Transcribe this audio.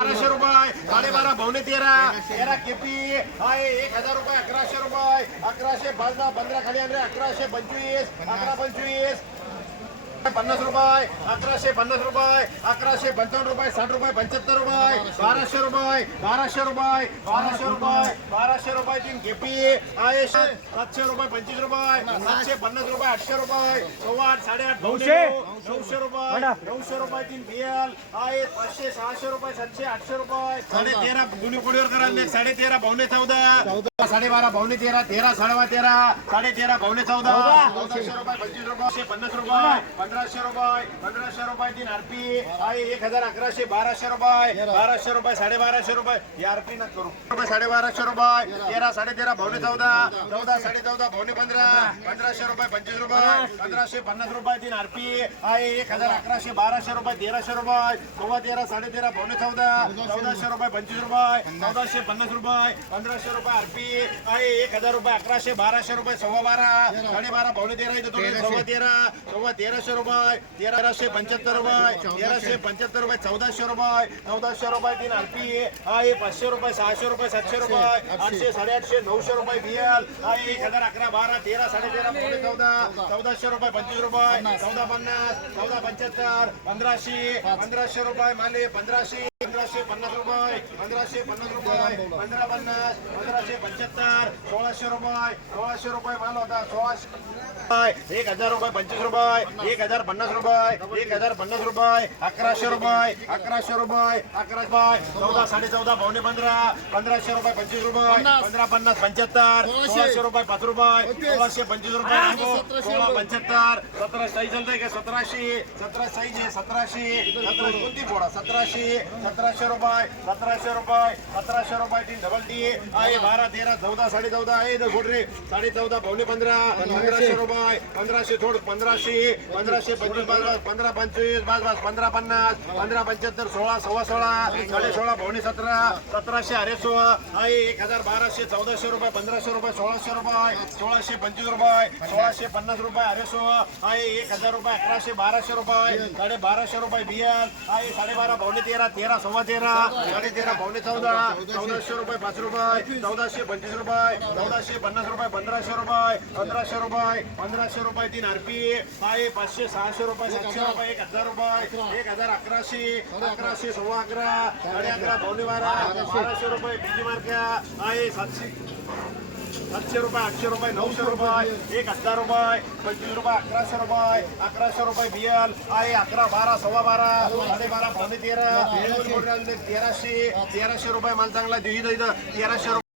बाराशे रुपये साडेबारा भवने तेरा. तेरा केपी आहे एक हजार रुपये अकराशे रुपये अकराशे पंधरा पंधरा खाली आणले अकराशे पंचवीस अकरा पंचवीस. पन्नास रुपये अकराशे पन्नास रुपये अकराशे पंचावन्न रुपये साठ रुपये पंच्याहत्तर रुपये बाराशे रुपये बाराशे रुपये बाराशे रुपये बाराशे रुपये तीन केपी आहे सातशे रुपये पंचवीस रुपये सातशे पन्नास रुपये आठशे रुपये सव्वा आठ साडेआठ नऊशे? नऊशे रुपये नऊशे रुपये तीन बिएल आहे पाचशे सहाशे रुपये सातशे आठशे रुपये. साडे तेरा दोन्ही कोडीवर करा साडे तेरा पावणे चौदा. साडेबारा पावणे तेरा तेरा साडेबा तेरा साडे तेरा पावणे चौदा. चौदाशे रुपये पंचवीस रुपये पन्नास रुपये पंधराशे रुपये पंधराशे रुपये तीन आरपी आहे एक हजार अकराशे बाराशे रुपये बाराशे रुपये साडेबाराशे रुपये. हे आरपी न करू. रुपये साडेबाराशे रुपये तेरा साडे तेरा पावणे चौदा चौदा साडे चौदा पावणे पंधरा पंधराशे रुपये पंचवीस रुपये पंधराशे पन्नास रुपये तीन आरपी आहे एक हजार अकराशे बाराशे रुपये तेराशे रुपये सव्वा तेरा साडे तेरा पावणे चौदा चौदाशे रुपये पंचवीस रुपये चौदाशे पन्नास रुपये पंधराशे रुपये आरपी आहे एक हजार रुपये अकराशे बाराशे रुपये सव्वा बारा साडे बारा पावणे तेरा सव्वा तेरा सव्वा तेराशे रुपये तेराशे पंच्याहत्तर रुपये तेराशे पंच्याहत्तर रुपये चौदाशे रुपये चौदाशे रुपये तीन आरपी आहे पाचशे रुपये सहाशे रुपये सातशे रुपये आठशे साडेआठशे नऊशे रुपये बियाल आहे एक हजार अकरा बारा तेरा साडे तेरा पावणे चौदा चौदाशे रुपये पंचवीस रुपये चौदा पन्नास चौदा पंच्याहत्तर पंधराशे पंधराशे रुपये माले पंधराशे. पंधराशे पन्नास रुपये पंधराशे पन्नास रुपये पंधरा पन्नास पंधराशे पंच्याहत्तर सोळाशे रुपये सोळाशे रुपये माल होता सोळाशे एक हजार रुपये पंचवीस रुपये एक हजार पन्नास रुपये एक हजार पन्नास रुपये अकराशे रुपये अकराशे रुपये अकरा रुपये चौदा साडे चौदा पावणे पंधरा पंधराशे रुपये पंचवीस रुपये पंधरा पन्नास पंच्याहत्तर सोळाशे. रुपये पाच रुपये सोळाशे पंचवीस रुपये सोळा पंच्याहत्तर सतरा साई चालतंय का? सतराशे सतरा साईज आहे सतराशे सतरा कोणती फोडा सतराशे सतराशे रुपये सतराशे रुपये सतराशे रुपये तीन डबल टी आहे बारा तेरा चौदा साडे चौदा आहे इथं साडे चौदा पावणे पंधरा पंधराशे रुपये पंधराशे थोड पंधराशे पंधराशे पंचवीस बाज पंधरा पंचवीस बाज बाज पंधरा पन्नास पंधरा पंच्याहत्तर सोळा सव्वा सोळा साडे सोळा पावणे सतरा सतराशे अरे सोळा आहे एक हजार बाराशे चौदाशे रुपये पंधराशे रुपये सोळाशे रुपये सोळाशे पंचवीस रुपये सोळाशे पन्नास रुपये अरे सोळा आहे एक हजार रुपये अकराशे बाराशे रुपये साडे बाराशे रुपये बियाल आहे साडेबारा पावणे तेरा तेरा सव्वा तेरा साडे तेरा पावणे चौदा चौदाशे रुपये पाच रुपये चौदाशे पंचवीस रुपये चौदाशे पन्नास रुपये पंधराशे रुपये पंधराशे रुपये पंधराशे रुपये तीन आरपी आहे पाचशे सहाशे रुपये सातशे रुपये एक हजार रुपये एक हजार अकराशे अकराशे सव्वा अकरा साडे अकरा पावणे बारा बाराशे रुपये बीजी मार्क्या आहे सातशे. सातशे रुपये आठशे रुपये नऊशे रुपये एक हजार रुपये पंचवीस रुपये अकराशे रुपये अकराशे रुपये बियल आहे अकरा बारा सव्वा बारा साडेबारा पावणे तेरा तेराशे तेराशे रुपये माल चांगला देऊ इथं तेराशे रुपये.